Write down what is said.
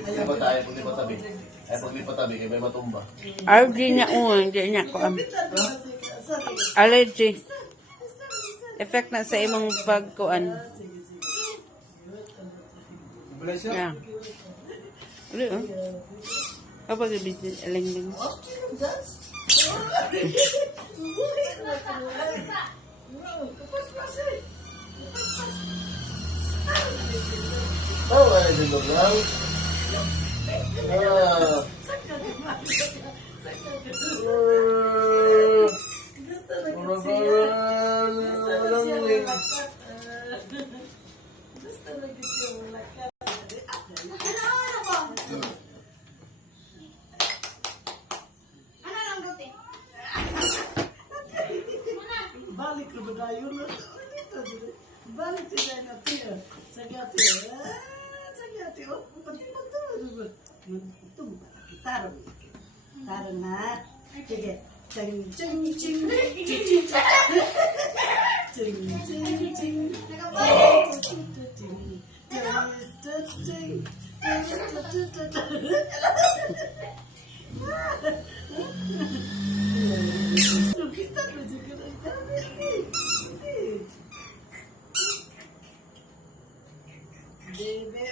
Di ba tayo, kung di pa tabi. Ay, kung di pa tabi, kaya may matumba. Ay, di niya di niya ko. Allergy. Effect na sa imong pagkuan. Yeah. Uli, oh. Kapag ibigin, aling-ling. Oh, ay, dito lang. Balik ke Bedayu balik ke sana dia sagati sagati oh penting betul itu taruh taruh na sige cing cing cing cing cing cing kita juga Baby,